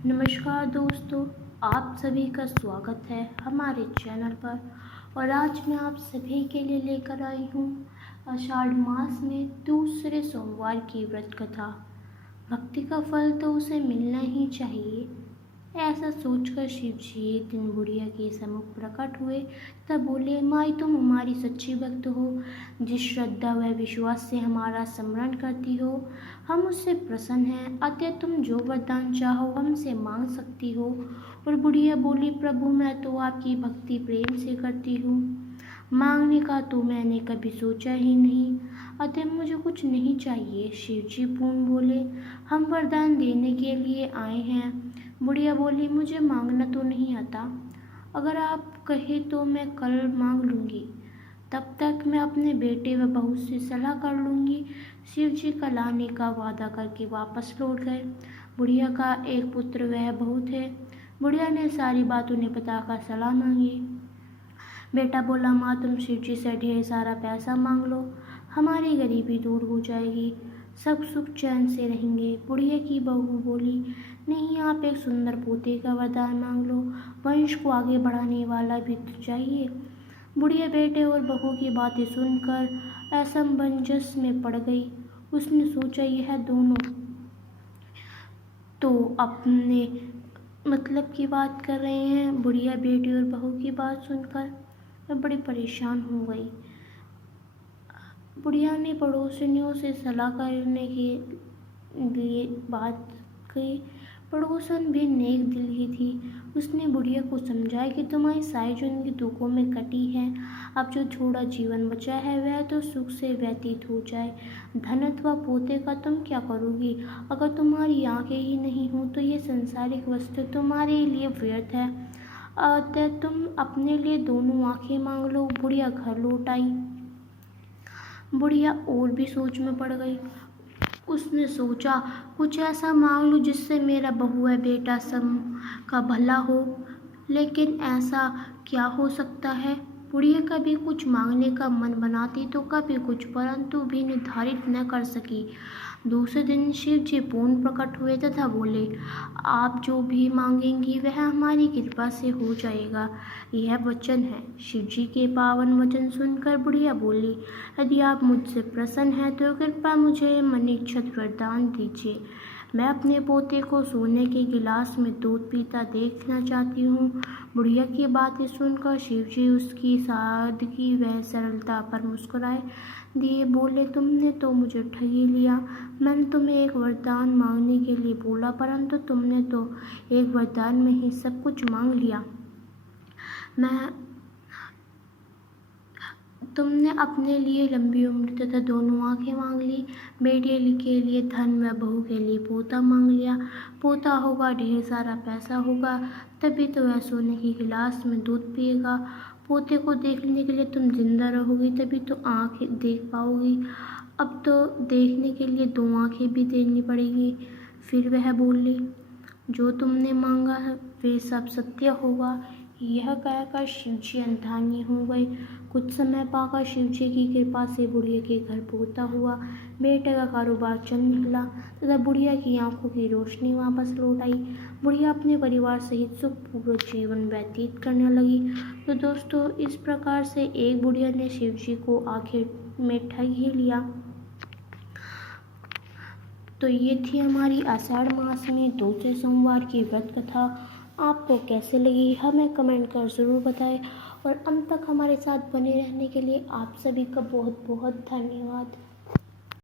नमस्कार दोस्तों, आप सभी का स्वागत है हमारे चैनल पर। और आज मैं आप सभी के लिए लेकर आई हूँ आषाढ़ मास में दूसरे सोमवार की व्रत कथा। भक्ति का फल तो उसे मिलना ही चाहिए, ऐसा सोचकर शिव जी एक दिन बुढ़िया के सम्मुख प्रकट हुए। तब बोले, माई तुम हमारी सच्ची भक्त हो, जिस श्रद्धा व विश्वास से हमारा स्मरण करती हो हम उससे प्रसन्न हैं। अतः तुम जो वरदान चाहो हमसे मांग सकती हो। और बुढ़िया बोली, प्रभु मैं तो आपकी भक्ति प्रेम से करती हूँ, मांगने का तो मैंने कभी सोचा ही नहीं, अतः मुझे कुछ नहीं चाहिए। शिव जी पूर्ण बोले, हम वरदान देने के लिए आए हैं। बुढ़िया बोली, मुझे मांगना तो नहीं आता, अगर आप कहे तो मैं कल मांग लूँगी, तब तक मैं अपने बेटे व बहू से सलाह कर लूँगी। शिव जी कल आने का वादा करके वापस लौट गए। बुढ़िया का एक पुत्र वह बहू थे। बुढ़िया ने सारी बात उन्हें बताकर सलाह मांगी। बेटा बोला, माँ तुम शिव जी से ढेर सारा पैसा मांग लो, हमारी गरीबी दूर हो जाएगी, सब सुख चैन से रहेंगे। बुढ़िया की बहू बोली, नहीं आप एक सुंदर पोते का वरदान मांग लो, वंश को आगे बढ़ाने वाला भी तो चाहिए। बुढ़िया बेटे और बहू की बातें सुनकर असमंजस में पड़ गई। उसने सोचा, यह दोनों तो अपने मतलब की बात कर रहे हैं। बुढ़िया बेटी और बहू की बात सुनकर वह बड़ी परेशान हो गई। बुढ़िया ने पड़ोसियों से सलाह करने के लिए बात की। पड़ोसन भी नेक दिल ही थी। उसने बुढ़िया को समझाया कि तुम्हारी सारी जिंदगी दुखों में कटी है, अब जो थोड़ा जीवन बचा है वह तो सुख से व्यतीत हो जाए। धनत्व पोते का तुम क्या करोगी? अगर तुम्हारी आंखें ही नहीं हो तो ये संसारिक वस्तु तुम्हारे लिए व्यर्थ है, अतः तुम अपने लिए दोनों आंखें मांग लो। बुढ़िया घर लौट आई। बुढ़िया और भी सोच में पड़ गई। उसने सोचा, कुछ ऐसा मांग लूं जिससे मेरा बहू है बेटा सब का भला हो, लेकिन ऐसा क्या हो सकता है? बुढ़िया कभी कुछ मांगने का मन बनाती तो कभी कुछ, परंतु भी निर्धारित न कर सकी। दूसरे दिन शिव जी पूर्ण प्रकट हुए तथा बोले, आप जो भी मांगेंगी वह हमारी कृपा से हो जाएगा, यह वचन है। शिव जी के पावन वचन सुनकर बुढ़िया बोली, यदि आप मुझसे प्रसन्न हैं तो कृपया मुझे मनीक्षत वरदान दीजिए। मैं अपने पोते को सोने के गिलास में दूध पीता देखना चाहती हूँ। बुढ़िया की बातें सुनकर शिव जी उसकी सादगी व सरलता पर मुस्कुराए दिए। बोले, तुमने तो मुझे ठगी लिया, मैंने तुम्हें एक वरदान मांगने के लिए बोला, परंतु तुमने तो एक वरदान में ही सब कुछ मांग लिया। तुमने अपने लिए लंबी उम्र तथा दोनों आंखें मांग ली, बेटे के लिए धन व बहू के लिए पोता मांग लिया। पोता होगा, ढेर सारा पैसा होगा, तभी तो वह सोने की गिलास में दूध पिएगा। पोते को देखने के लिए तुम जिंदा रहोगी, तभी तो आंखें देख पाओगी। अब तो देखने के लिए दो आंखें भी देनी पड़ेगी। फिर वह बोली, जो तुमने मांगा है वे सब सत्य होगा। यह कहकर शिव जी अंतर्धानी हो गए। कुछ समय पाकर शिव जी की कृपा से बुढ़िया के घर पोता हुआ, बेटे का कारोबार चल निकला तथा बुढ़िया की आंखों की रोशनी वापस लौट आई। बुढ़िया अपने परिवार सहित सुखपूर्वक जीवन व्यतीत करने लगी। तो दोस्तों, इस प्रकार से एक बुढ़िया ने शिव जी को आखिर में ठग ही लिया। तो ये थी हमारी आषाढ़ मास में दूसरे सोमवार की व्रत कथा। आपको कैसे लगी हमें कमेंट कर ज़रूर बताएं, और अंत तक हमारे साथ बने रहने के लिए आप सभी का बहुत बहुत धन्यवाद।